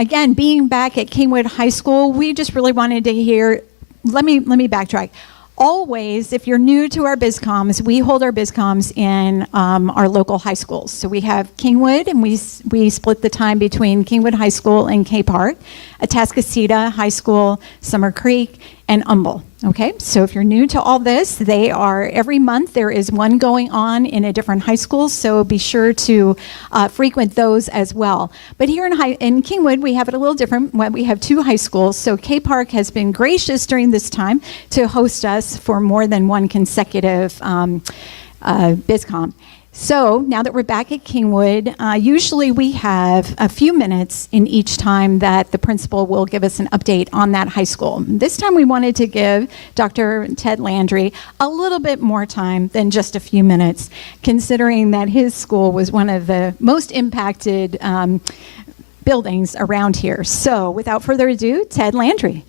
again, being back at Kingwood High School, we just really wanted to hear, let me backtrack. Always, if you're new to our Bizcoms, we hold our Bizcoms in our local high schools. So we have Kingwood, and we split the time between Kingwood High School and K Park, Atascocita High School, Summer Creek, and Humble. Okay, so if you're new to all this, they are, every month there is one going on in a different high school, so be sure to frequent those as well. But here in Kingwood, we have it a little different. We have two high schools, so K Park has been gracious during this time to host us for more than one consecutive Bizcom. So now that we're back at Kingwood, usually we have a few minutes in each time that the principal will give us an update on that high school. This time we wanted to give Dr. Ted Landry a little bit more time than just a few minutes, considering that his school was one of the most impacted buildings around here. So without further ado, Ted Landry.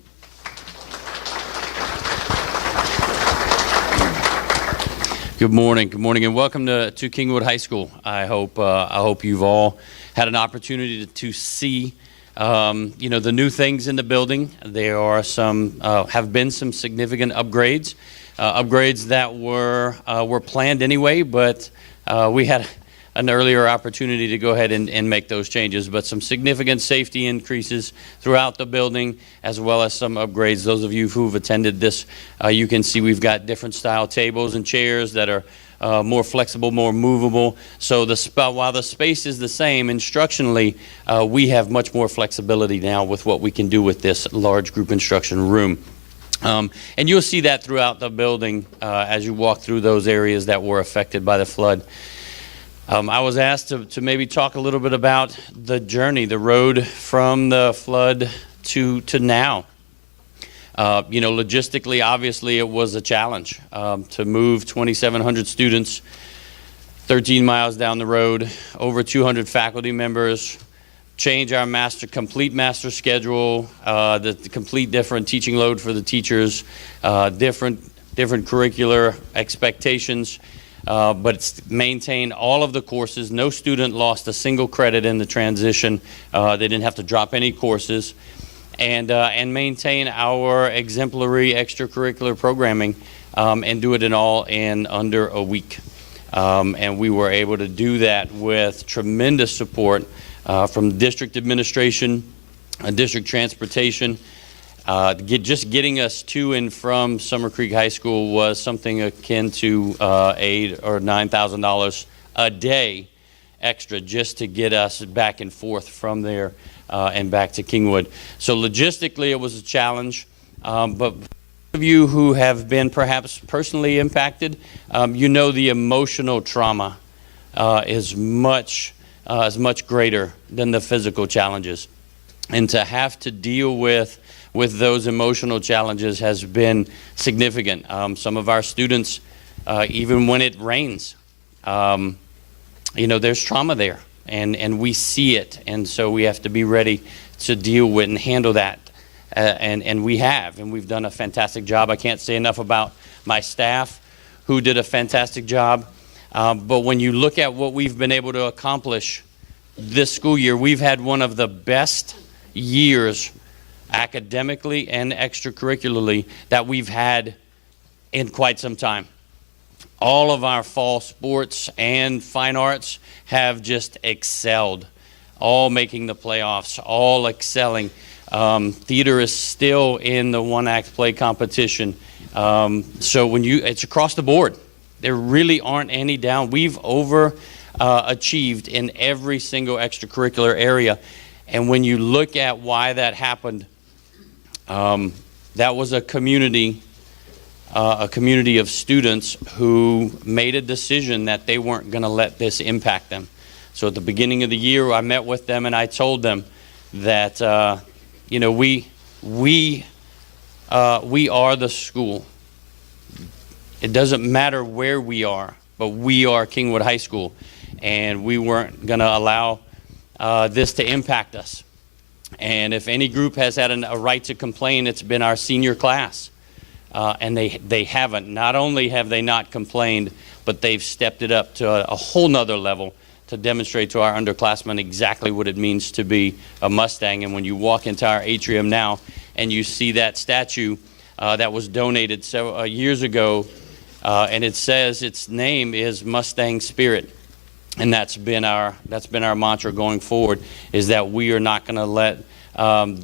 Good morning, and welcome to Kingwood High School. I hope you've all had an opportunity to see, the new things in the building. There are have been some significant upgrades, upgrades that were planned anyway, but we had an earlier opportunity to go ahead and make those changes. But some significant safety increases throughout the building, as well as some upgrades. Those of you who've attended this, you can see we've got different style tables and chairs that are more flexible, more movable. So while the space is the same instructionally, we have much more flexibility now with what we can do with this large group instruction room. And you'll see that throughout the building as you walk through those areas that were affected by the flood. I was asked to maybe talk a little bit about the journey, the road from the flood to now. Logistically, obviously, it was a challenge to move 2,700 students 13 miles down the road, over 200 faculty members, change our complete master schedule, the complete different teaching load for the teachers, different curricular expectations. But maintain all of the courses. No student lost a single credit in the transition. They didn't have to drop any courses, and maintain our exemplary extracurricular programming, and do it in under a week. And we were able to do that with tremendous support from district administration, district transportation. Just getting us to and from Summer Creek High School was something akin to $8,000 or $9,000 a day extra just to get us back and forth from there and back to Kingwood. So logistically, it was a challenge. But for those of you who have been perhaps personally impacted, the emotional trauma is much greater than the physical challenges. And to have to deal with those emotional challenges has been significant. Some of our students, even when it rains, there's trauma there, and we see it, and so we have to be ready to deal with and handle that. And we've done a fantastic job. I can't say enough about my staff, who did a fantastic job. But when you look at what we've been able to accomplish this school year, we've had one of the best years academically and extracurricularly that we've had in quite some time. All of our fall sports and fine arts have just excelled, all making the playoffs, all excelling. Theater is still in the one-act play competition. So it's across the board. There really aren't any down. We've overachieved in every single extracurricular area. And when you look at why that happened, that was a community of students who made a decision that they weren't going to let this impact them. So at the beginning of the year, I met with them and I told them that we are the school. It doesn't matter where we are, but we are Kingwood High School, and we weren't going to allow this to impact us. And if any group has had a right to complain, it's been our senior class. And they haven't. Not only have they not complained, but they've stepped it up to a whole nother level to demonstrate to our underclassmen exactly what it means to be a Mustang. And when you walk into our atrium now and you see that statue that was donated several years ago, and it says its name is Mustang Spirit. And that's been our mantra going forward, is that we are not going to let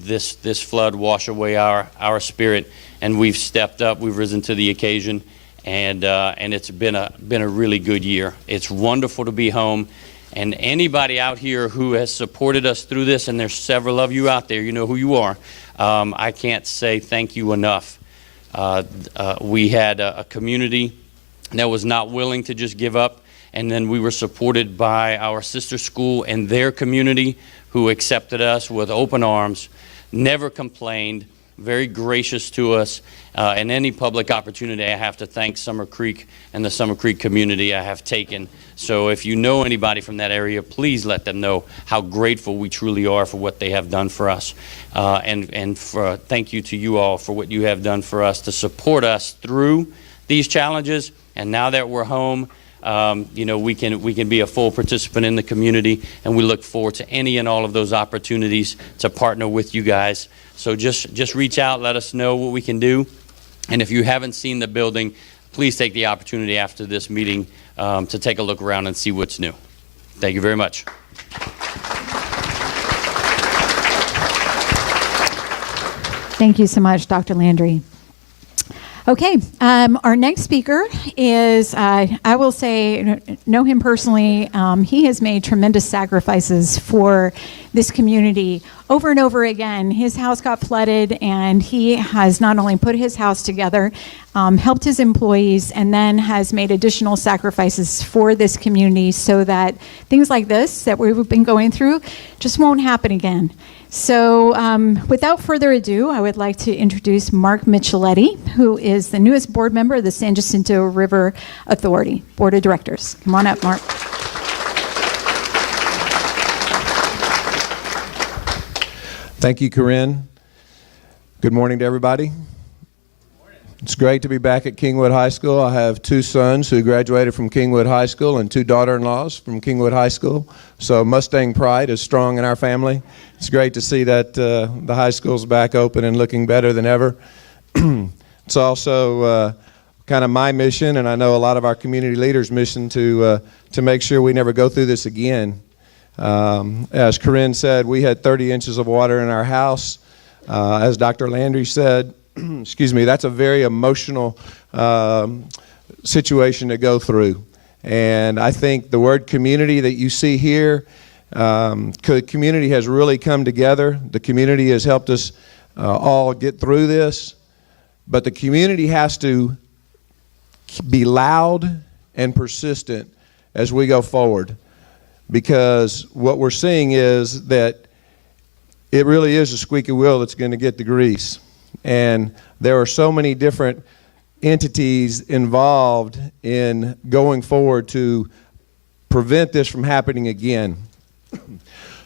this flood wash away our spirit. And we've stepped up, we've risen to the occasion, and it's been a really good year. It's wonderful to be home. And anybody out here who has supported us through this, and there's several of you out there, you know who you are, I can't say thank you enough. We had a community that was not willing to just give up. And then we were supported by our sister school and their community, who accepted us with open arms, never complained, very gracious to us. And any public opportunity, I have to thank Summer Creek and the Summer Creek community I have taken. So if you know anybody from that area, please let them know how grateful we truly are for what they have done for us. And for thank you to you all for what you have done for us to support us through these challenges. And now that we're home, you know, we can be a full participant in the community, and we look forward to any and all of those opportunities to partner with you guys. So just reach out, let us know what we can do. And if you haven't seen the building, please take the opportunity after this meeting to take a look around and see what's new. Thank you very much. Thank you so much, Dr. Landry. Okay, our next speaker is, I will say, know him personally. He has made tremendous sacrifices for this community over and over again. His house got flooded, and he has not only put his house together, helped his employees, and then has made additional sacrifices for this community so that things like this that we've been going through just won't happen again. So without further ado, I would like to introduce Mark Micheletti, who is the newest board member of the San Jacinto River Authority Board of Directors. Come on up, Mark. Thank you, Corinne. Good morning to everybody. It's great to be back at Kingwood High School. I have two sons who graduated from Kingwood High School and two daughter-in-laws from Kingwood High School. So Mustang pride is strong in our family. It's great to see that the high school's back open and looking better than ever. It's also kind of my mission, and I know a lot of our community leaders' mission, to make sure we never go through this again. As Corinne said, we had 30 inches of water in our house. As Dr. Landry said, excuse me, that's a very emotional situation to go through. And I think the word community that you see here, community has really come together. The community has helped us all get through this. But the community has to be loud and persistent as we go forward. Because what we're seeing is that it really is a squeaky wheel that's going to get the grease. And there are so many different entities involved in going forward to prevent this from happening again.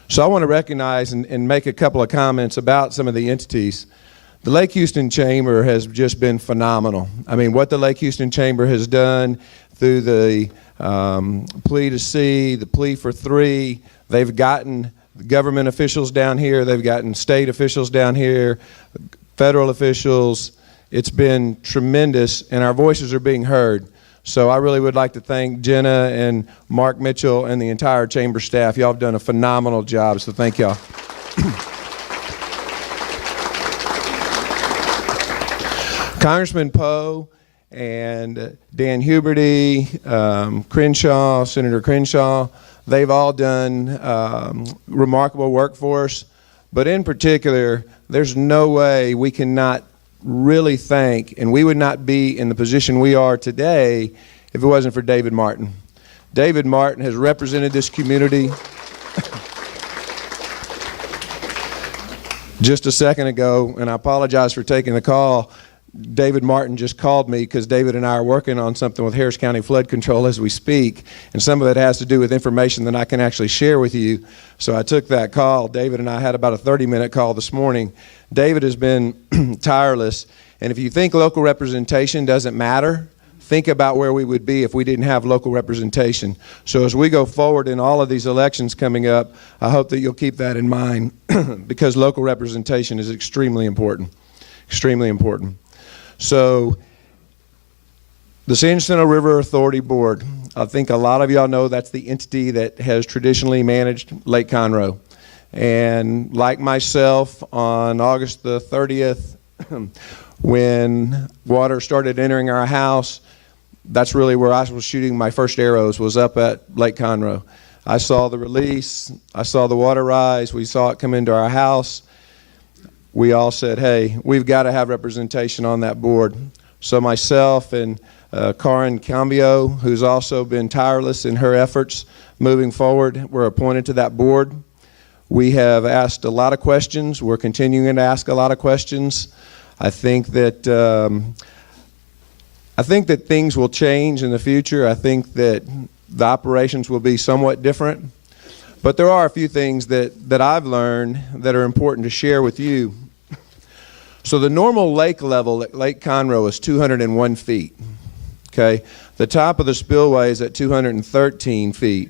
So I want to recognize and make a couple of comments about some of the entities. The Lake Houston Chamber has just been phenomenal. I mean, what the Lake Houston Chamber has done through the plea to see, the plea for 3, they've gotten government officials down here, they've gotten state officials down here, federal officials. It's been tremendous, and our voices are being heard. So I really would like to thank Jenna and Mark Mitchell and the entire chamber staff. Y'all have done a phenomenal job, so thank y'all. Congressman Poe and Dan Huberty, Crenshaw, Senator Crenshaw, they've all done remarkable work for us. But in particular, there's no way we cannot really thank, and we would not be in the position we are today if it wasn't for David Martin. David Martin has represented this community. Just a second ago, and I apologize for taking the call, David Martin just called me because David and I are working on something with Harris County Flood Control as we speak, and some of it has to do with information that I can actually share with you. So I took that call. David and I had about a 30-minute call this morning. David has been tireless, and if you think local representation doesn't matter, think about where we would be if we didn't have local representation. So as we go forward in all of these elections coming up, I hope that you'll keep that in mind because local representation is extremely important, extremely important. So the San Jacinto River Authority Board, I think a lot of y'all know that's the entity that has traditionally managed Lake Conroe. And like myself, on August the 30th, when water started entering our house, that's really where I was shooting my first arrows, was up at Lake Conroe. I saw the release, I saw the water rise, we saw it come into our house. We all said, hey, we've got to have representation on that board. So myself and Karen Cambio, who's also been tireless in her efforts moving forward, were appointed to that board. We have asked a lot of questions. We're continuing to ask a lot of questions. I think that things will change in the future. I think that the operations will be somewhat different. But there are a few things that I've learned that are important to share with you. So the normal lake level at Lake Conroe is 201 feet. Okay? The top of the spillway is at 213 feet.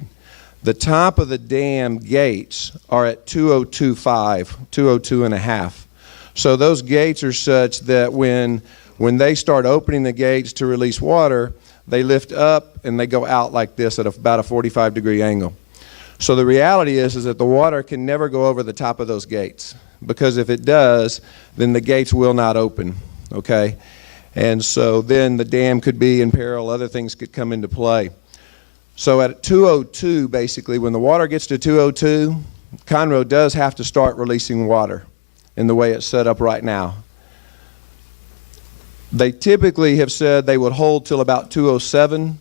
The top of the dam gates are at 202.5, 202 and a half. So those gates are such that when they start opening the gates to release water, they lift up and they go out like this at about a 45-degree angle. So the reality is that the water can never go over the top of those gates, because if it does, then the gates will not open, okay? And so then the dam could be in peril, other things could come into play. So at 202, basically, when the water gets to 202, Conroe does have to start releasing water in the way it's set up right now. They typically have said they would hold till about 207.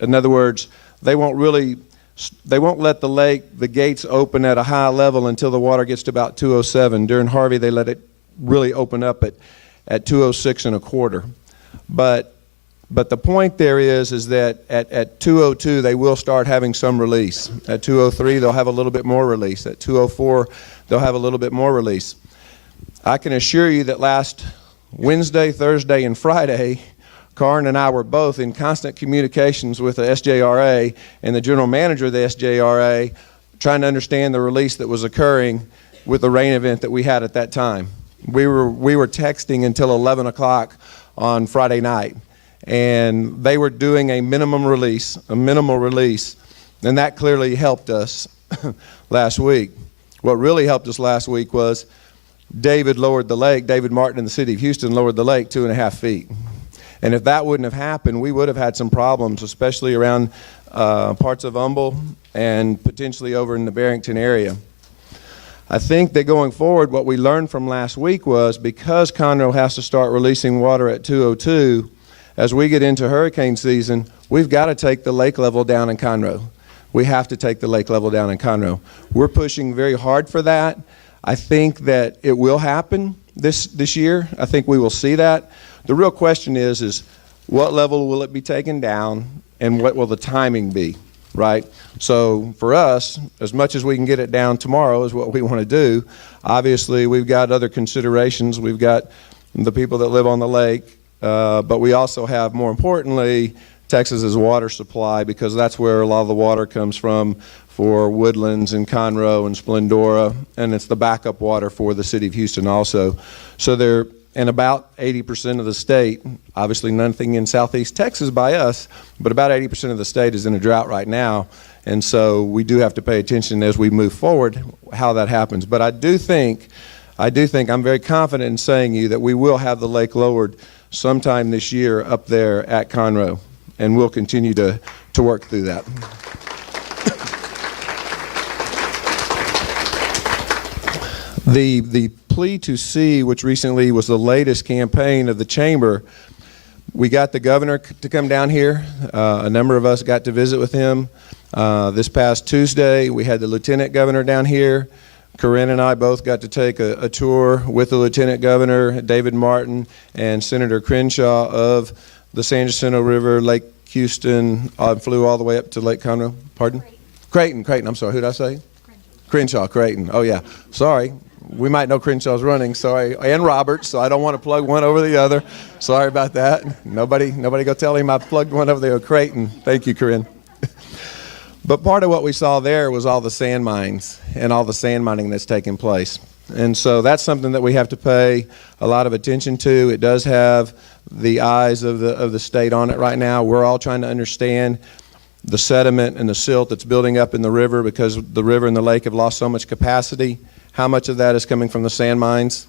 In other words, they won't let the gates open at a high level until the water gets to about 207. During Harvey, they let it really open up at 206 and a quarter. But the point there is that at 202, they will start having some release. At 203, they'll have a little bit more release. At 204, they'll have a little bit more release. I can assure you that last Wednesday, Thursday, and Friday, Karen and I were both in constant communications with the SJRA and the general manager of the SJRA, trying to understand the release that was occurring with the rain event that we had at that time. We were texting until 11 o'clock on Friday night. And they were doing a minimal release, and that clearly helped us last week. What really helped us last week was David Martin in the city of Houston lowered the lake 2.5 feet. And if that wouldn't have happened, we would have had some problems, especially around parts of Humble and potentially over in the Barrington area. I think that going forward, what we learned from last week was, because Conroe has to start releasing water at 202, as we get into hurricane season, we've got to take the lake level down in Conroe. We have to take the lake level down in Conroe. We're pushing very hard for that. I think that it will happen this year. I think we will see that. The real question is what level will it be taken down, and what will the timing be, right? So for us, as much as we can get it down tomorrow is what we want to do. Obviously, we've got other considerations. We've got the people that live on the lake. But we also have, more importantly, Texas's water supply, because that's where a lot of the water comes from for Woodlands and Conroe and Splendora, and it's the backup water for the city of Houston also. So they're in about 80% of the state, obviously nothing in southeast Texas by us, but about 80% of the state is in a drought right now. And so we do have to pay attention as we move forward how that happens. But I do think I'm very confident in saying you that we will have the lake lowered sometime this year up there at Conroe, and we'll continue to work through that. The plea to see, which recently was the latest campaign of the chamber, we got the governor to come down here. A number of us got to visit with him. This past Tuesday, we had the lieutenant governor down here. Corinne and I both got to take a tour with the Lieutenant Governor, David Martin, and Senator Crenshaw of the San Jacinto River, Lake Houston, flew all the way up to Lake Conroe. Pardon? Creighton, I'm sorry. Who did I say? Crenshaw, Creighton. Oh, yeah. Sorry. we might know Crenshaw's running, and Roberts, so I don't want to plug one over the other. Sorry about that. Nobody go tell him I plugged one over there with Creighton. Thank you, Corinne. But part of what we saw there was all the sand mines and all the sand mining that's taking place. And so that's something that we have to pay a lot of attention to. It does have the eyes of the state on it right now. We're all trying to understand the sediment and the silt that's building up in the river because the river and the lake have lost so much capacity. How much of that is coming from the sand mines?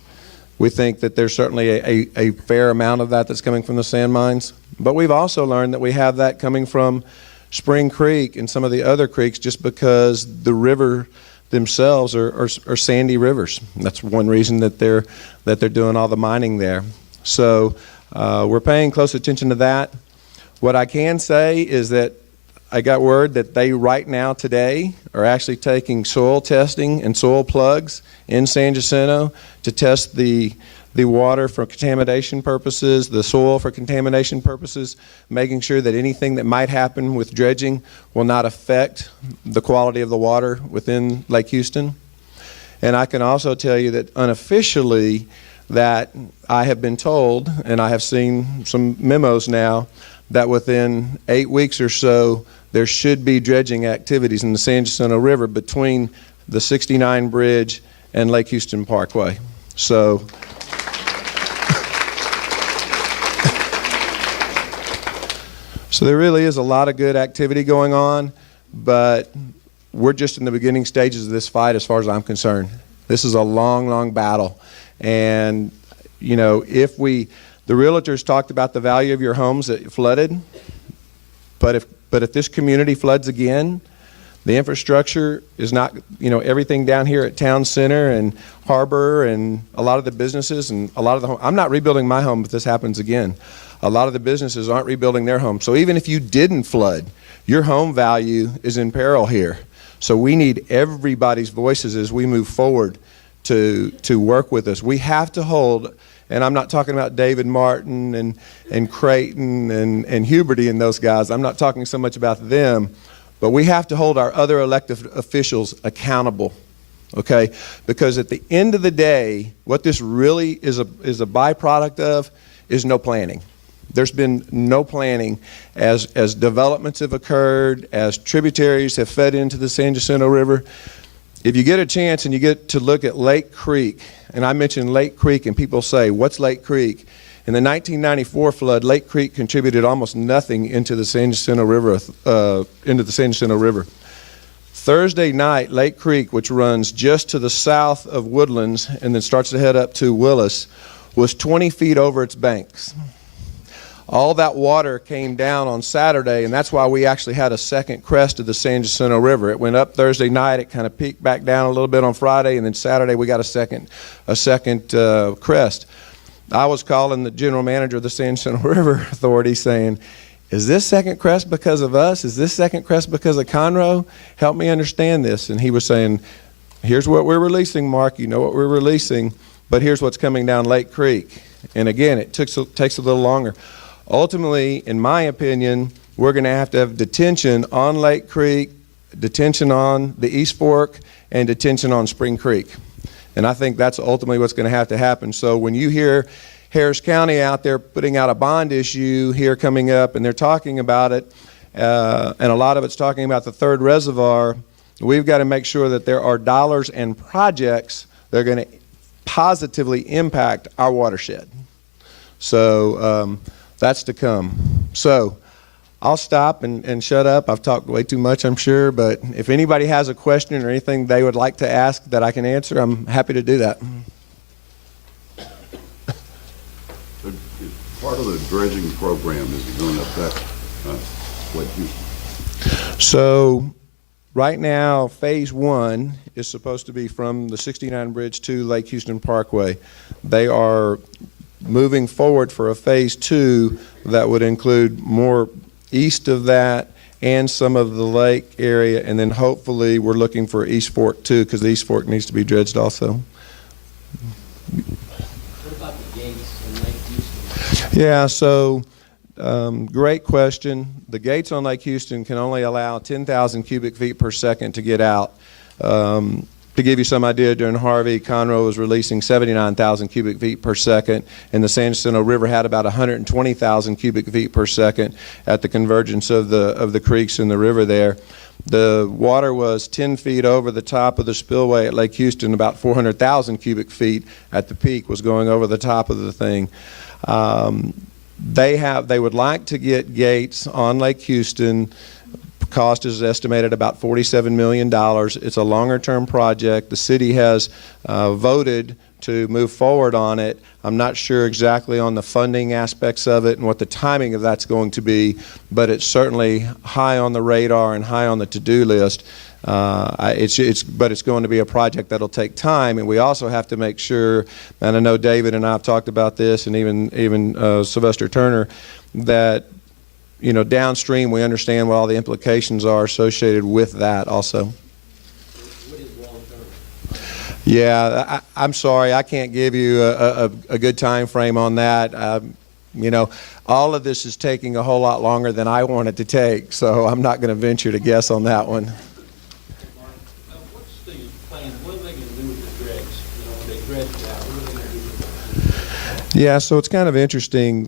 We think that there's certainly a fair amount of that that's coming from the sand mines. But we've also learned that we have that coming from Spring Creek and some of the other creeks just because the river themselves are sandy rivers. That's one reason that they're doing all the mining there. So we're paying close attention to that. What I can say is that I got word that they right now today are actually taking soil testing and soil plugs in San Jacinto to test the water for contamination purposes, the soil for contamination purposes, making sure that anything that might happen with dredging will not affect the quality of the water within Lake Houston. And I can also tell you that unofficially that I have been told, and I have seen some memos now, that within 8 weeks or so, there should be dredging activities in the San Jacinto River between the 69 Bridge and Lake Houston Parkway. So there really is a lot of good activity going on, but we're just in the beginning stages of this fight as far as I'm concerned. This is a long, long battle. And, you know, the realtors talked about the value of your homes that flooded, but if this community floods again, the infrastructure is not, you know, everything down here at Town Center and Harbor and a lot of the businesses and a lot of the I'm not rebuilding my home if this happens again. A lot of the businesses aren't rebuilding their homes. So even if you didn't flood, your home value is in peril here. So we need everybody's voices as we move forward to work with us. We have to hold, and I'm not talking about David Martin and Creighton and Huberty and those guys. I'm not talking so much about them, but we have to hold our other elected officials accountable, okay? Because at the end of the day, what this really is a byproduct of is no planning. There's been no planning as developments have occurred, as tributaries have fed into the San Jacinto River. If you get a chance and you get to look at Lake Creek, and I mentioned Lake Creek and people say, what's Lake Creek? In the 1994 flood, Lake Creek contributed almost nothing into the San Jacinto River. Thursday night, Lake Creek, which runs just to the south of Woodlands and then starts to head up to Willis, was 20 feet over its banks. All that water came down on Saturday, and that's why we actually had a second crest of the San Jacinto River. It went up Thursday night, it kind of peaked back down a little bit on Friday, and then Saturday we got a second crest. I was calling the general manager of the San Jacinto River Authority saying, is this second crest because of us? Is this second crest because of Conroe? Help me understand this. And he was saying, here's what we're releasing, Mark. You know what we're releasing, but here's what's coming down Lake Creek. And again, it takes a little longer. Ultimately, in my opinion, we're going to have detention on Lake Creek, detention on the East Fork, and detention on Spring Creek. And I think that's ultimately what's going to have to happen. So when you hear Harris County out there putting out a bond issue here coming up, and they're talking about it, and a lot of it's talking about the third reservoir, we've got to make sure that there are dollars and projects that are going to positively impact our watershed. So that's to come. So I'll stop and shut up. I've talked way too much, I'm sure, but if anybody has a question or anything they would like to ask that I can answer, I'm happy to do that. Part of the dredging program is going to affect Lake Houston. So right now, phase 1 is supposed to be from the 69 Bridge to Lake Houston Parkway. They are moving forward for a phase 2 that would include more east of that and some of the lake area, and then hopefully we're looking for East Fork too, because the East Fork needs to be dredged also. What about the gates in Lake Houston? Yeah, so great question. The gates on Lake Houston can only allow 10,000 cubic feet per second to get out. To give you some idea, during Harvey, Conroe was releasing 79,000 cubic feet per second, and the San Jacinto River had about 120,000 cubic feet per second at the convergence of the creeks in the river there. The water was 10 feet over the top of the spillway at Lake Houston. About 400,000 cubic feet at the peak was going over the top of the thing. They would like to get gates on Lake Houston. Cost is estimated about $47 million. It's a longer-term project. The city has voted to move forward on it. I'm not sure exactly on the funding aspects of it and what the timing of that's going to be, but it's certainly high on the radar and high on the to-do list. But it's going to be a project that'll take time, and we also have to make sure, and I know David and I have talked about this, and even Sylvester Turner, that downstream we understand what all the implications are associated with that also. What is long-term? Yeah, I'm sorry, I can't give you a good time frame on that. All of this is taking a whole lot longer than I want it to take, so I'm not going to venture to guess on that one. What's the plan? What are they going to do with the dredge? When they dredge it out, what are they going to do with it? Yeah, so it's kind of interesting.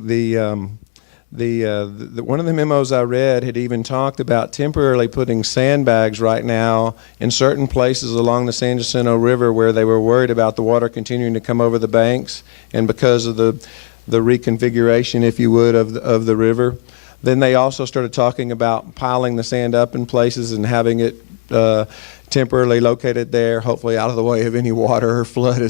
One of the memos I read had even talked about temporarily putting sandbags right now in certain places along the San Jacinto River where they were worried about the water continuing to come over the banks, and because of the reconfiguration, if you would, of the river. Then they also started talking about piling the sand up in places and having it temporarily located there, hopefully out of the way of any water or flood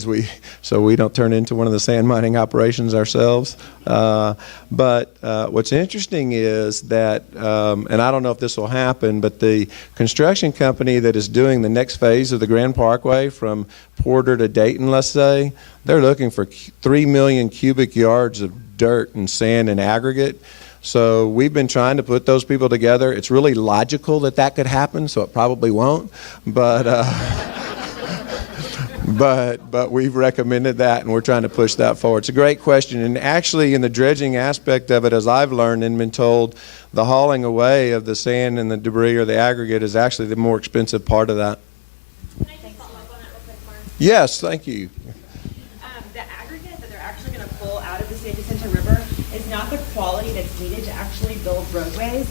so we don't turn into one of the sand mining operations ourselves. But what's interesting is that, and I don't know if this will happen, but the construction company that is doing the next phase of the Grand Parkway from Porter to Dayton, let's say, they're looking for 3 million cubic yards of dirt and sand and aggregate. So we've been trying to put those people together. It's really logical that could happen, so it probably won't. But but we've recommended that, and we're trying to push that forward. It's a great question. And actually, in the dredging aspect of it, as I've learned and been told, the hauling away of the sand and the debris or the aggregate is actually the more expensive part of that. Can I just follow up on that real quick, Mark? Yes, thank you. The aggregate that they're actually going to pull out of the San Jacinto River is not the quality that's needed to actually build roadways.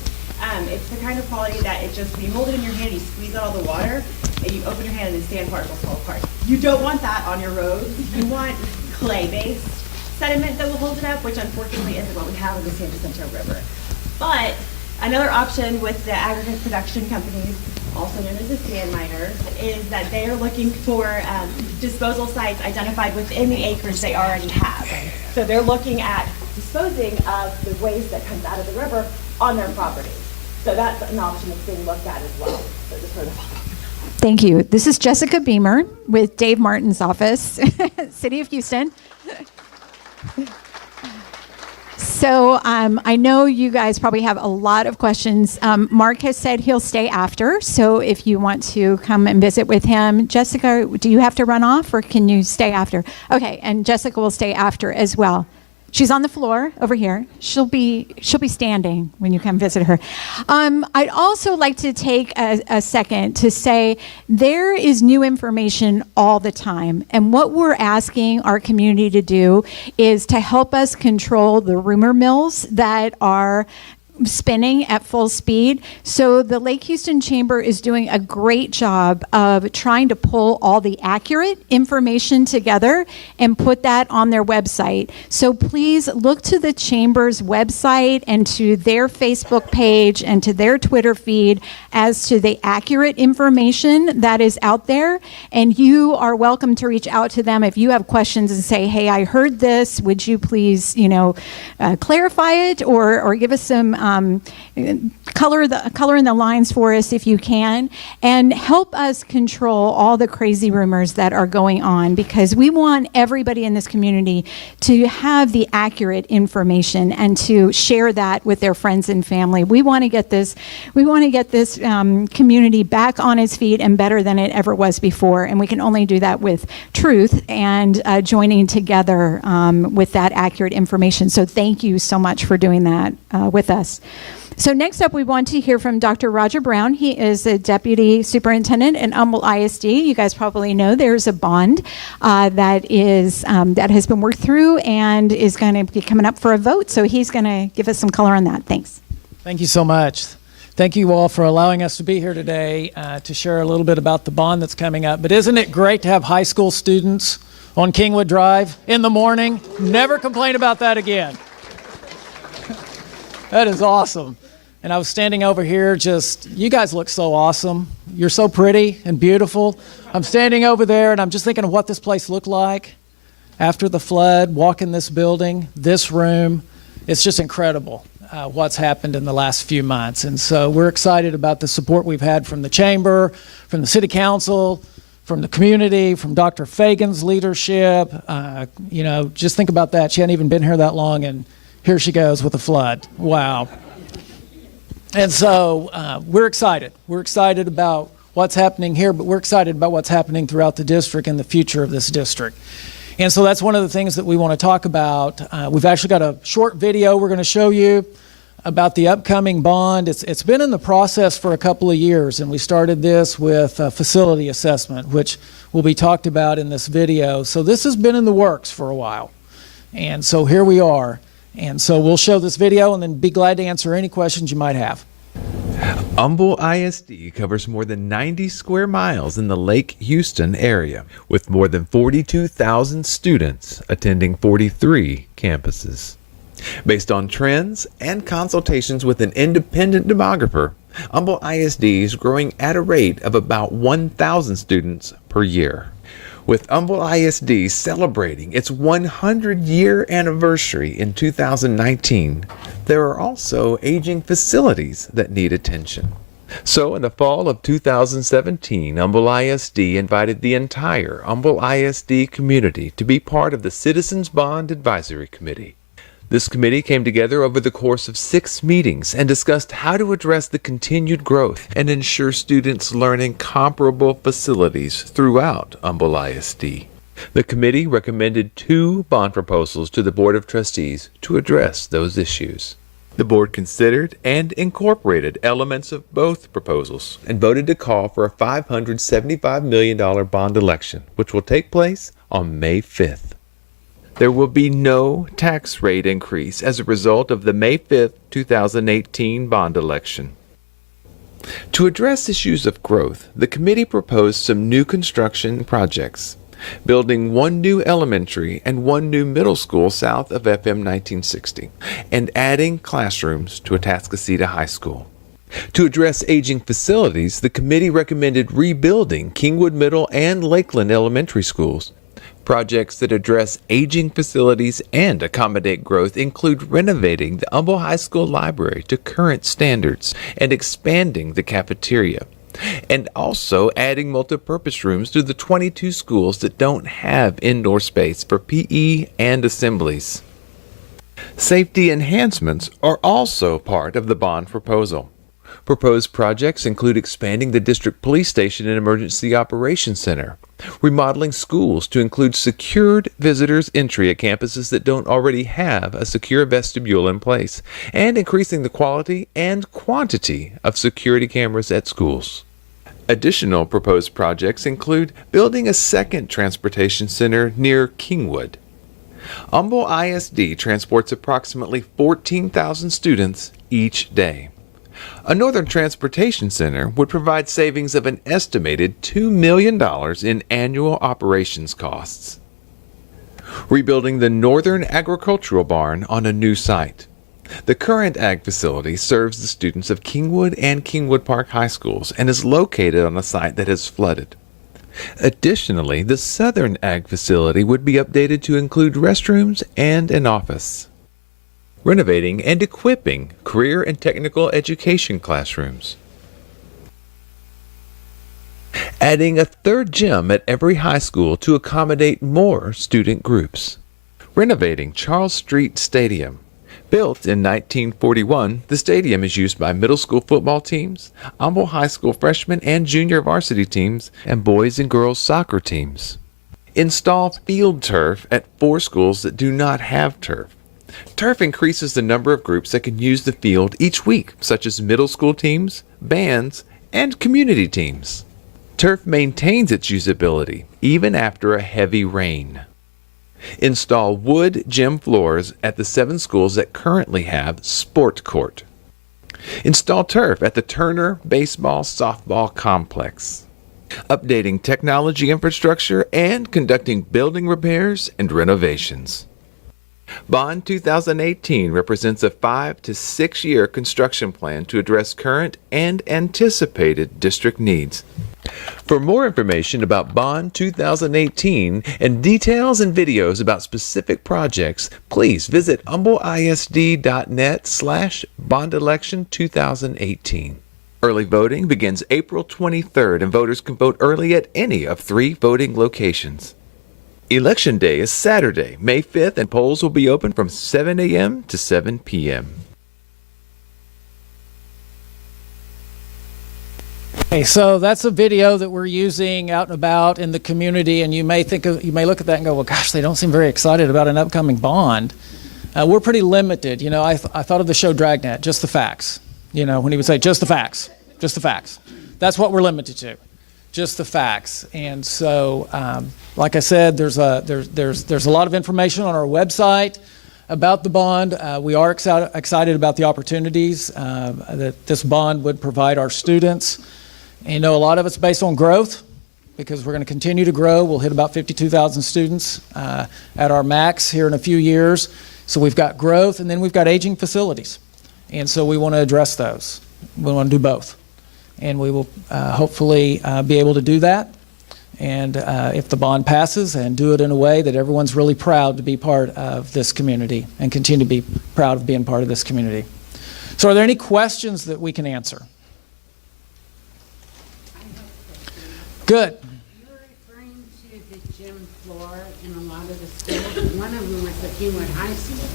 It's the kind of quality that when you hold it in your hand, you squeeze out all the water, and you open your hand and the sand particles fall apart. You don't want that on your road. You want clay-based sediment that will hold it up, which unfortunately isn't what we have in the San Jacinto River. But another option with the aggregate production companies, also known as the sand miners, is that they are looking for disposal sites identified within the acres they already have. So they're looking at disposing of the waste that comes out of the river on their property. So that's an option that's being looked at as well. So just for the Thank you. This is Jessica Beamer with Dave Martin's office, City of Houston. So I know you guys probably have a lot of questions. Mark has said he'll stay after, so if you want to come and visit with him. Jessica, do you have to run off, or can you stay after? Okay, and Jessica will stay after as well. She's on the floor over here. She'll be standing when you come visit her. I'd also like to take a second to say there is new information all the time, and what we're asking our community to do is to help us control the rumor mills that are spinning at full speed. So the Lake Houston Chamber is doing a great job of trying to pull all the accurate information together and put that on their website. So please look to the Chamber's website and to their Facebook page and to their Twitter feed as to the accurate information that is out there. And you are welcome to reach out to them if you have questions and say, hey, I heard this. Would you please, clarify it or give us some color in the lines for us if you can, and help us control all the crazy rumors that are going on, because we want everybody in this community to have the accurate information and to share that with their friends and family. We want to get this community back on its feet and better than it ever was before, and we can only do that with truth and joining together with that accurate information. So thank you so much for doing that with us. schools. So next up, we want to hear from Dr. Roger Brown. He is a deputy superintendent at Humboldt ISD. You guys probably know there's a bond that has been worked through and is going to be coming up for a vote. So he's going to give us some color on that. Thanks. Thank you so much. Thank you all for allowing us to be here today to share a little bit about the bond that's coming up. But isn't it great to have high school students on Kingwood Drive in the morning? Never complain about that again. That is awesome. And I was standing over here you guys look so awesome. You're so pretty and beautiful. I'm standing over there and I'm just thinking of what this place looked like after the flood, walking this building, this room. It's just incredible what's happened in the last few months. And so we're excited about the support we've had from the chamber, from the city council, from the community, from Dr. Fagan's leadership. Just think about that. She hadn't even been here that long and here she goes with a flood. Wow. And so we're excited. We're excited about what's happening here, but we're excited about what's happening throughout the district and the future of this district. And so that's one of the things that we want to talk about. We've actually got a short video we're going to show you about the upcoming bond. It's been in the process for a couple of years, and we started this with a facility assessment, which will be talked about in this video. So this has been in the works for a while. And so here we are. And so we'll show this video and then be glad to answer any questions you might have. Humboldt ISD covers more than 90 square miles in the Lake Houston area, with more than 42,000 students attending 43 campuses. Based on trends and consultations with an independent demographer, Humboldt ISD is growing at a rate of about 1,000 students per year. With Humboldt ISD celebrating its 100-year anniversary in 2019, there are also aging facilities that need attention. So in the fall of 2017, Humboldt ISD invited the entire Humboldt ISD community to be part of the Citizens Bond Advisory Committee. This committee came together over the course of 6 meetings and discussed how to address the continued growth and ensure students learn in comparable facilities throughout Humboldt ISD. The committee recommended 2 bond proposals to the Board of Trustees to address those issues. The board considered and incorporated elements of both proposals and voted to call for a $575 million bond election, which will take place on May 5th. There will be no tax rate increase as a result of the May 5th, 2018 bond election. To address issues of growth, the committee proposed some new construction projects, building 1 new elementary and 1 new middle school south of FM 1960, and adding classrooms to Atascocita High School. To address aging facilities, the committee recommended rebuilding Kingwood Middle and Lakeland Elementary Schools. Projects that address aging facilities and accommodate growth include renovating the Humboldt High School library to current standards and expanding the cafeteria, and also adding multipurpose rooms to the 22 schools that don't have indoor space for PE and assemblies. Safety enhancements are also part of the bond proposal. Proposed projects include expanding the district police station and emergency operations center, remodeling schools to include secured visitors entry at campuses that don't already have a secure vestibule in place, and increasing the quality and quantity of security cameras at schools. Additional proposed projects include building a second transportation center near Kingwood. Humboldt ISD transports approximately 14,000 students each day. A Northern Transportation Center would provide savings of an estimated $2 million in annual operations costs. Rebuilding the Northern Agricultural Barn on a new site. The current ag facility serves the students of Kingwood and Kingwood Park High Schools and is located on a site that has flooded. Additionally, the Southern ag facility would be updated to include restrooms and an office. Renovating and equipping career and technical education classrooms. Adding a third gym at every high school to accommodate more student groups. Renovating Charles Street Stadium. Built in 1941, the stadium is used by middle school football teams, Humboldt High School freshman and junior varsity teams, and boys and girls soccer teams. Install field turf at 4 schools that do not have turf. Turf increases the number of groups that can use the field each week, such as middle school teams, bands, and community teams. Turf maintains its usability even after a heavy rain. Install wood gym floors at the 7 schools that currently have sport court. Install turf at the Turner Baseball Softball Complex. Updating technology infrastructure and conducting building repairs and renovations. Bond 2018 represents a 5 to 6 year construction plan to address current and anticipated district needs. For more information about Bond 2018 and details and videos about specific projects, please visit humbleisd.net/bondelection2018. Early voting begins April 23rd, and voters can vote early at any of 3 voting locations. Election Day is Saturday, May 5th, and polls will be open from 7 a.m. to 7 p.m. Okay, so that's a video that we're using out and about in the community, and you may look at that and go, well, gosh, they don't seem very excited about an upcoming bond. We're pretty limited. You know, I thought of the show Dragnet, just the facts. You know, when he would say, just the facts, just the facts. That's what we're limited to, just the facts. And so, like I said, there's a lot of information on our website about the bond. We are excited about the opportunities that this bond would provide our students. And, you know, a lot of it's based on growth, because we're going to continue to grow. We'll hit about 52,000 students at our max here in a few years. So we've got growth, and then we've got aging facilities. And so we want to address those. We want to do both. And we will hopefully be able to do that. And if the bond passes, and do it in a way that everyone's really proud to be part of this community and continue to be proud of being part of this community. So are there any questions that we can answer? Good. You were referring to the gym floor in a lot of the schools. One of them was the Kingwood High School.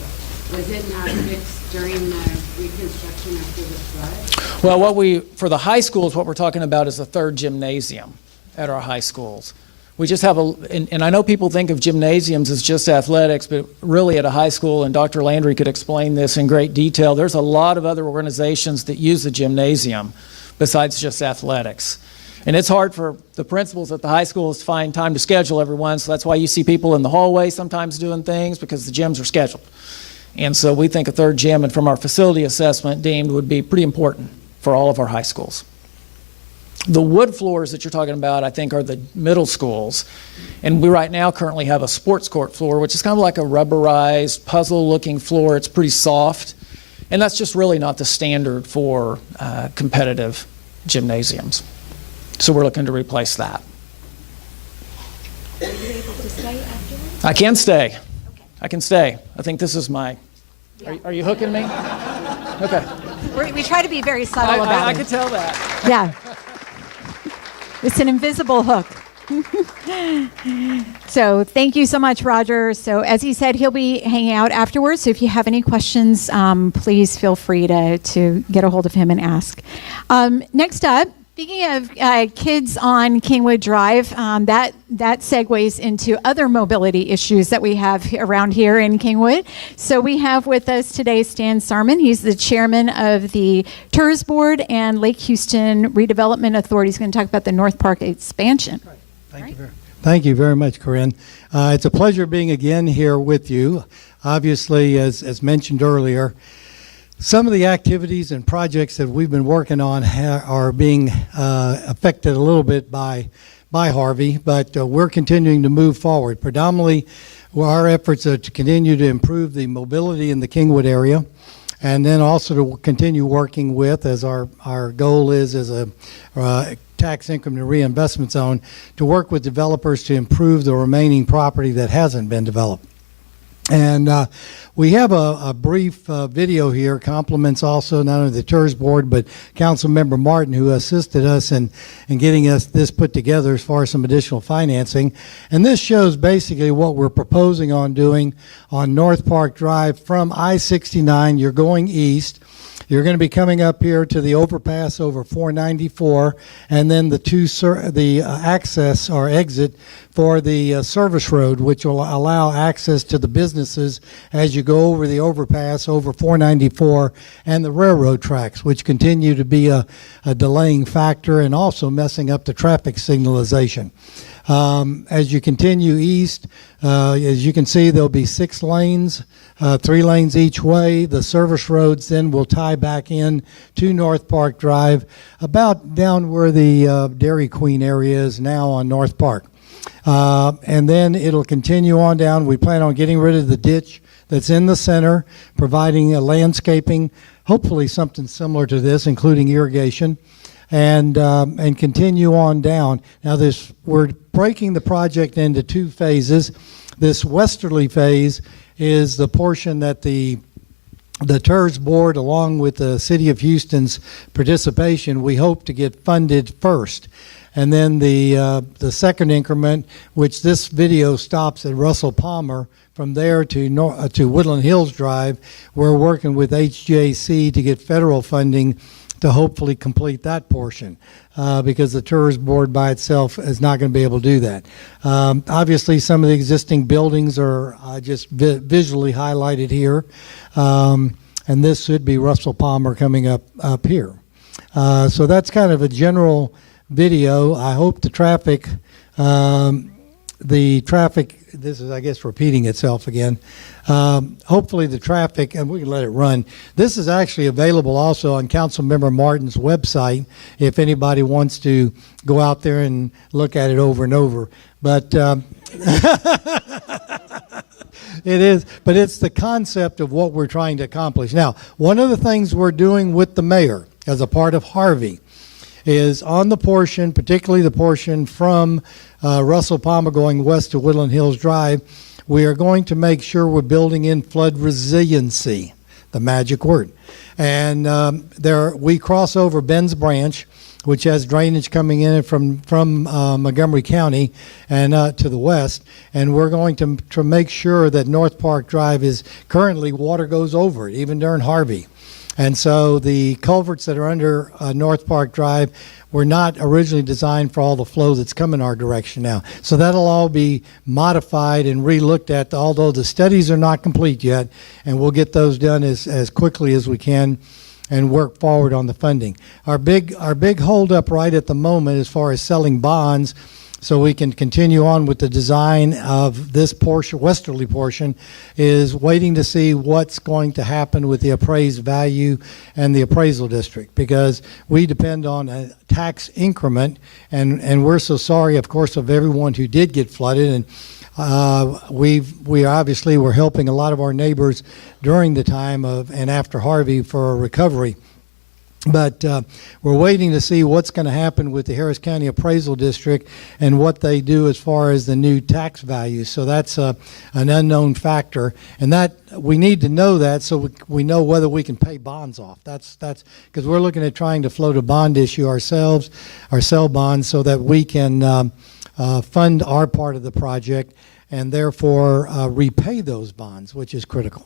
Was it not fixed during the reconstruction after the flood? Well, for the high schools, what we're talking about is a third gymnasium at our high schools. We just have and I know people think of gymnasiums as just athletics, but really at a high school, and Dr. Landry could explain this in great detail, there's a lot of other organizations that use the gymnasium besides just athletics. And it's hard for the principals at the high schools to find time to schedule everyone, so that's why you see people in the hallway sometimes doing things, because the gyms are scheduled. And so we think a third gym, and from our facility assessment, deemed would be pretty important for all of our high schools. The wood floors that you're talking about, I think, are the middle schools. And we right now currently have a sports court floor, which is kind of like a rubberized, puzzle-looking floor. It's pretty soft. And that's just really not the standard for competitive gymnasiums. So we're looking to replace that. Are you able to stay afterwards? I can stay. Okay. I can stay. I think this is my... Are you hooking me? Okay. We try to be very subtle about I it. could tell that. Yeah. It's an invisible hook. So thank you so much, Roger. So as he said, he'll be hanging out afterwards. So if you have any questions, please feel free to get a hold of him and ask. Next up, speaking of kids on Kingwood Drive, that segues into other mobility issues that we have around here in Kingwood. So we have with us today Stan Sarman. He's the chairman of the TERS Board and Lake Houston Redevelopment Authority. He's going to talk about the North Park expansion. Thank you very much, Corinne. It's a pleasure being again here with you. Obviously, as mentioned earlier, some of the activities and projects that we've been working on are being affected a little bit by Harvey, but we're continuing to move forward. Predominantly, our efforts are to continue to improve the mobility in the Kingwood area, and then also to continue working with, as our goal is as a tax increment reinvestment zone, to work with developers to improve the remaining property that hasn't been developed. And we have a brief video here, compliments also not only the TERS board, but Councilmember Martin, who assisted us in getting us this put together as far as some additional financing. And this shows basically what we're proposing on doing on North Park Drive from I-69. You're going east. You're going to be coming up here to the overpass over 494, and then the access or exit for the service road, which will allow access to the businesses as you go over the overpass over 494 and the railroad tracks, which continue to be a delaying factor and also messing up the traffic signalization. As you continue east, as you can see, there'll be 6 lanes, 3 lanes each way. The service roads then will tie back in to North Park Drive, about down where the Dairy Queen area is now on North Park. And then it'll continue on down. We plan on getting rid of the ditch that's in the center, providing a landscaping, hopefully something similar to this, including irrigation, and continue on down. Now we're breaking the project into 2 phases. This westerly phase is the portion that the TERS board, along with the City of Houston's participation, we hope to get funded first. And then the second increment, which this video stops at Russell Palmer, from there to Woodland Hills Drive, we're working with HJC to get federal funding to hopefully complete that portion, because the TERS board by itself is not going to be able to do that. Obviously, some of the existing buildings are just visually highlighted here, and this should be Russell Palmer coming up here. So that's kind of a general video. I hope the traffic, this is, I guess, repeating itself again. Hopefully the traffic, and we can let it run. This is actually available also on Councilmember Martin's website if anybody wants to go out there and look at it over and over. But it is, but it's the concept of what we're trying to accomplish. Now, one of the things we're doing with the mayor as a part of Harvey is on the portion, particularly the portion from Russell Palmer going west to Woodland Hills Drive, we are going to make sure we're building in flood resiliency, the magic word. And we cross over Ben's Branch, which has drainage coming in from Montgomery County and to the west. And we're going to make sure that North Park Drive is currently water goes over it, even during Harvey. And so the culverts that are under North Park Drive were not originally designed for all the flow that's coming our direction now. So that'll all be modified and re-looked at, although the studies are not complete yet, and we'll get those done as quickly as we can and work forward on the funding. Our big holdup right at the moment as far as selling bonds, so we can continue on with the design of this portion, westerly portion, is waiting to see what's going to happen with the appraised value and the appraisal district, because we depend on a tax increment, and we're so sorry, of course, of everyone who did get flooded, and we obviously were helping a lot of our neighbors during the time of and after Harvey for a recovery. But we're waiting to see what's going to happen with the Harris County Appraisal District and what they do as far as the new tax values. So that's an unknown factor, and that we need to know that so we know whether we can pay bonds off. That's because we're looking at trying to float a bond issue ourselves, or sell bonds, so that we can fund our part of the project and therefore repay those bonds, which is critical.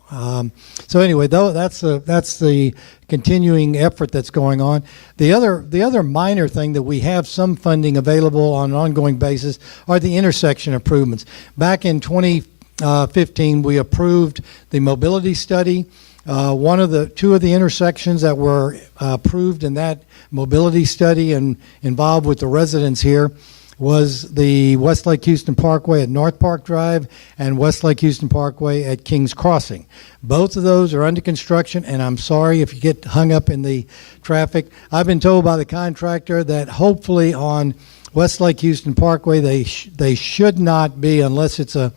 So anyway, though, that's the continuing effort that's going on. The other minor thing that we have some funding available on an ongoing basis are the intersection improvements. Back in 2015, we approved the mobility study. Two of the intersections that were approved in that mobility study and involved with the residents here was the Westlake Houston Parkway at North Park Drive and Westlake Houston Parkway at Kings Crossing. Both of those are under construction, and I'm sorry if you get hung up in the traffic. I've been told by the contractor that hopefully on Westlake Houston Parkway they should not be, unless it's a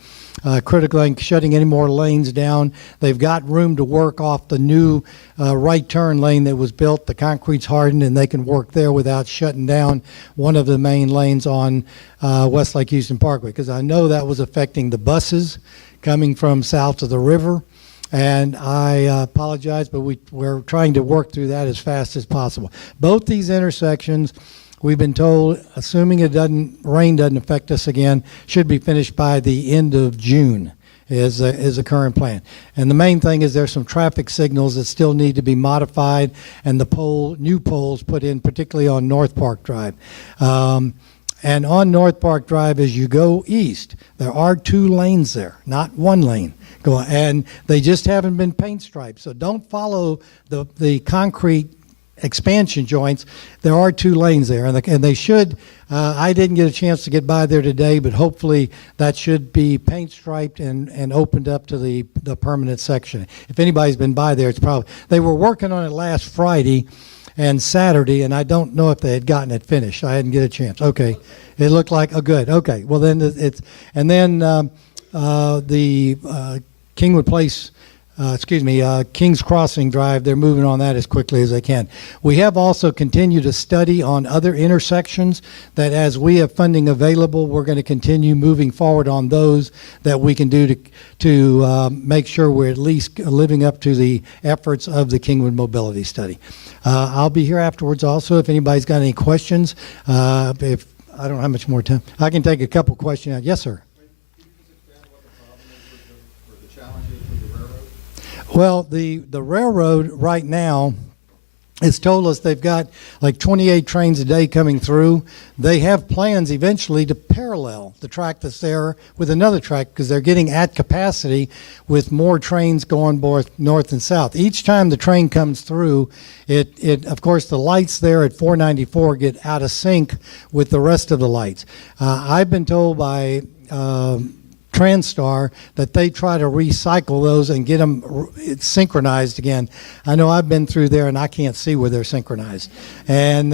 critical lane, shutting any more lanes down. They've got room to work off the new right turn lane that was built. The concrete's hardened, and they can work there without shutting down one of the main lanes on Westlake Houston Parkway, because I know that was affecting the buses coming from south of the river. And I apologize, but we're trying to work through that as fast as possible. Both these intersections, we've been told, assuming rain doesn't affect us again, should be finished by the end of June. is the current plan. And the main thing is there's some traffic signals that still need to be modified, and the new poles put in, particularly on North Park Drive. And on North Park Drive, as you go east, there are 2 lanes there, not 1 lane. And they just haven't been paint striped. So don't follow the concrete expansion joints. There are 2 lanes there, and they should. I didn't get a chance to get by there today, but hopefully that should be paint striped and opened up to the permanent section. If anybody's been by there, it's probably, they were working on it last Friday and Saturday, and I don't know if they had gotten it finished. I didn't get a chance. Okay, it looked like, oh, good. Okay, well then it's, and then the Kingwood Place, King's Crossing Drive, they're moving on that as quickly as they can. We have also continued to study on other intersections that as we have funding available, we're going to continue moving forward on those that we can do to make sure we're at least living up to the efforts of the Kingwood Mobility Study. I'll be here afterwards also if anybody's got any questions. If I don't have much more time, I can take a couple questions. Yes, sir. Well, the railroad right now has told us they've got like 28 trains a day coming through. They have plans eventually to parallel the track that's there with another track because they're getting at capacity with more trains going both north and south. Each time the train comes through, it of course, the lights there at 494 get out of sync with the rest of the lights. I've been told by TransStar that they try to recycle those and get them synchronized again. I know I've been through there and I can't see where they're synchronized. And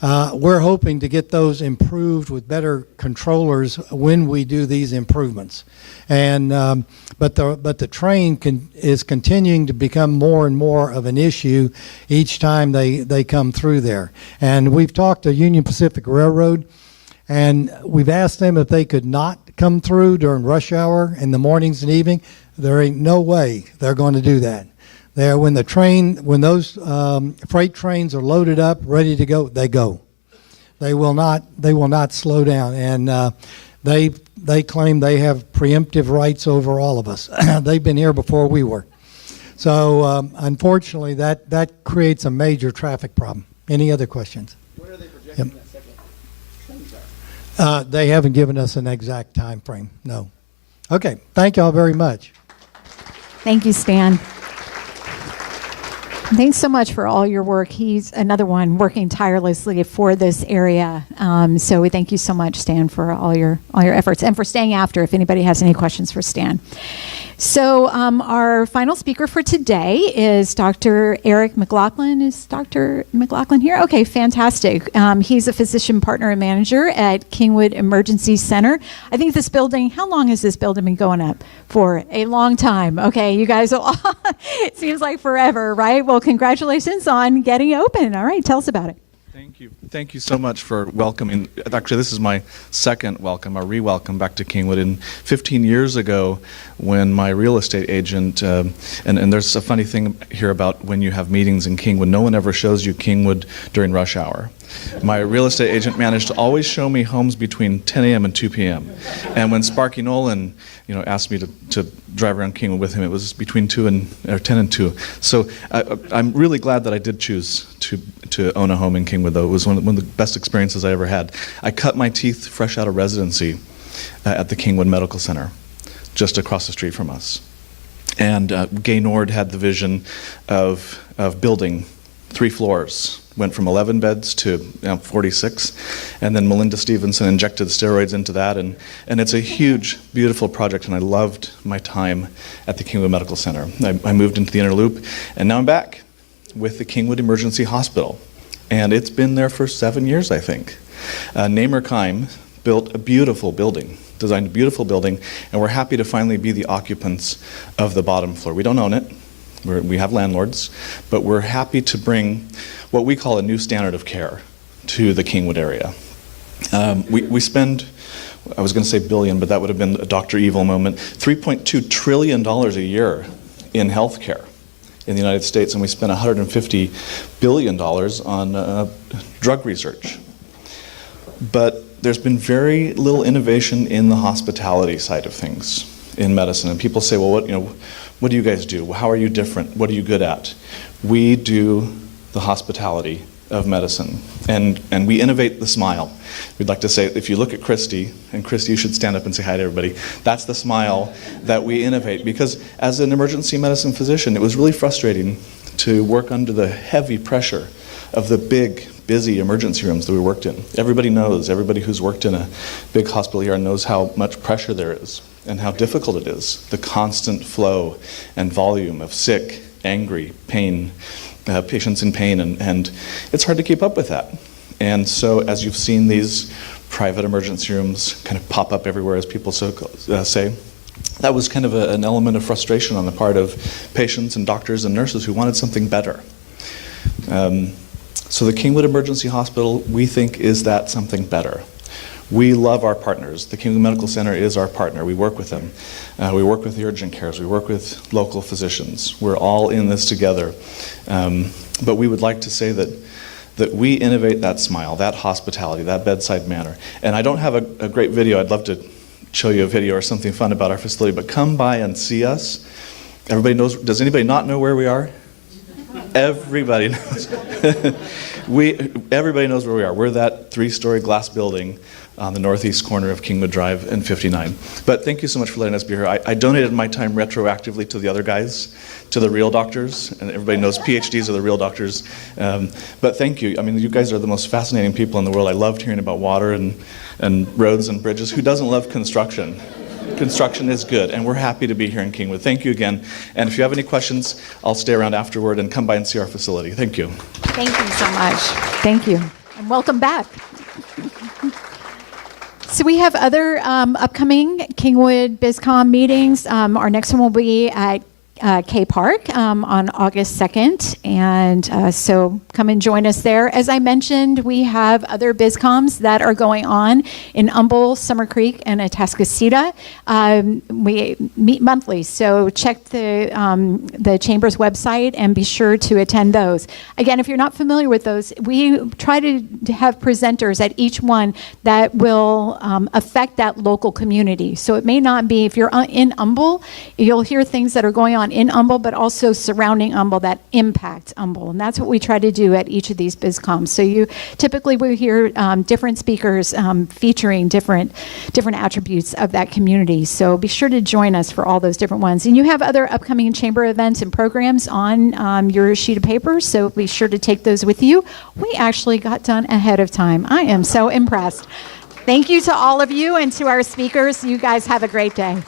we're hoping to get those improved with better controllers when we do these improvements. And but the train is continuing to become more and more of an issue each time they come through there. And we've talked to Union Pacific Railroad, and we've asked them if they could not come through during rush hour in the mornings and evening. There ain't no way they're going to do that. When those freight trains are loaded up, ready to go, they go. They will not slow down. And they claim they have preemptive rights over all of us. They've been here before we were. So unfortunately, that creates a major traffic problem. Any other questions? When are they projecting Yep. that second train start? They haven't given us an exact time frame, no. Okay, thank y'all very much. Thank you, Stan. Thanks so much for all your work. He's another one working tirelessly for this area. So we thank you so much, Stan, for all your efforts and for staying after if anybody has any questions for Stan. So our final speaker for today is Dr. Eric McLaughlin. Is Dr. McLaughlin here? Okay, fantastic. He's a physician partner and manager at Kingwood Emergency Center. I think this building, how long has this building been going up? For a long time. Okay, you guys, it seems like forever, right? Well, congratulations on getting open. All right, tell us about it. Thank you. Thank you so much for welcoming. Actually, this is my second welcome, a re-welcome back to Kingwood. And 15 years ago, when my real estate agent, and there's a funny thing here about when you have meetings in Kingwood, no one ever shows you Kingwood during rush hour. My real estate agent managed to always show me homes between 10 a.m. and 2 p.m. And when Sparky Nolan, asked me to drive around Kingwood with him, it was between 10 and 2. So I'm really glad that I did choose to own a home in Kingwood, though. It was one of the best experiences I ever had. I cut my teeth fresh out of residency at the Kingwood Medical Center, just across the street from us. And Gay Nord had the vision of building 3 floors. Went from 11 beds to 46, and then Melinda Stevenson injected steroids into that, and it's a huge, beautiful project, and I loved my time at the Kingwood Medical Center. I moved into the inner loop, and now I'm back with the Kingwood Emergency Hospital, and it's been there for 7 years, I think. Namer Keim built a beautiful building, designed a beautiful building, and we're happy to finally be the occupants of the bottom floor. We don't own it. We have landlords, but we're happy to bring what we call a new standard of care to the Kingwood area. We spend, I was going to say billion, but that would have been a Dr. Evil moment, $3.2 trillion a year in healthcare in the United States, and we spend $150 billion on drug research. But there's been very little innovation in the hospitality side of things. in medicine. And people say, well, what do you guys do? How are you different? What are you good at? We do the hospitality of medicine, and we innovate the smile. We'd like to say, if you look at Christy, and Christy, you should stand up and say hi to everybody, that's the smile that we innovate, because as an emergency medicine physician, it was really frustrating to work under the heavy pressure of the big, busy emergency rooms that we worked in. Everybody who's worked in a big hospital ER knows how much pressure there is and how difficult it is, the constant flow and volume of sick, angry, patients in pain, and it's hard to keep up with that. And so as you've seen these private emergency rooms kind of pop up everywhere, as people say, that was kind of an element of frustration on the part of patients and doctors and nurses who wanted something better. So the Kingwood Emergency Hospital, we think, is that something better. We love our partners. The Kingwood Medical Center is our partner. We work with them. We work with the urgent cares. We work with local physicians. We're all in this together. But we would like to say that we innovate that smile, that hospitality, that bedside manner. And I don't have a great video. I'd love to show you a video or something fun about our facility, but come by and see us. Everybody knows. Does anybody not know where we are? Everybody knows. Everybody knows where we are. We're that 3-story glass building on the northeast corner of Kingwood Drive and 59. But thank you so much for letting us be here. I donated my time retroactively to the other guys, to the real doctors, and everybody knows PhDs are the real doctors. But thank you. I mean, you guys are the most fascinating people in the world. I loved hearing about water and roads and bridges. Who doesn't love construction? Construction is good, and we're happy to be here in Kingwood. Thank you again. And if you have any questions, I'll stay around afterward and come by and see our facility. Thank you. Thank you so much. Thank you. And welcome back. So we have other upcoming Kingwood Bizcom meetings. Our next one will be at K Park on August 2nd, and so come and join us there. As I mentioned, we have other BizComs that are going on in Humble, Summer Creek, and Atascocita. We meet monthly, so check the Chamber's website and be sure to attend those. Again, if you're not familiar with those, we try to have presenters at each one that will affect that local community. So it may not be, if you're in Humble, you'll hear things that are going on in Humble, but also surrounding Humble that impact Humble. And that's what we try to do at each of these BizComs. So you typically will hear different speakers featuring different attributes of that community. So be sure to join us for all those different ones. And you have other upcoming Chamber events and programs on your sheet of paper, so be sure to take those with you. We actually got done ahead of time. I am so impressed. Thank you to all of you and to our speakers. You guys have a great day.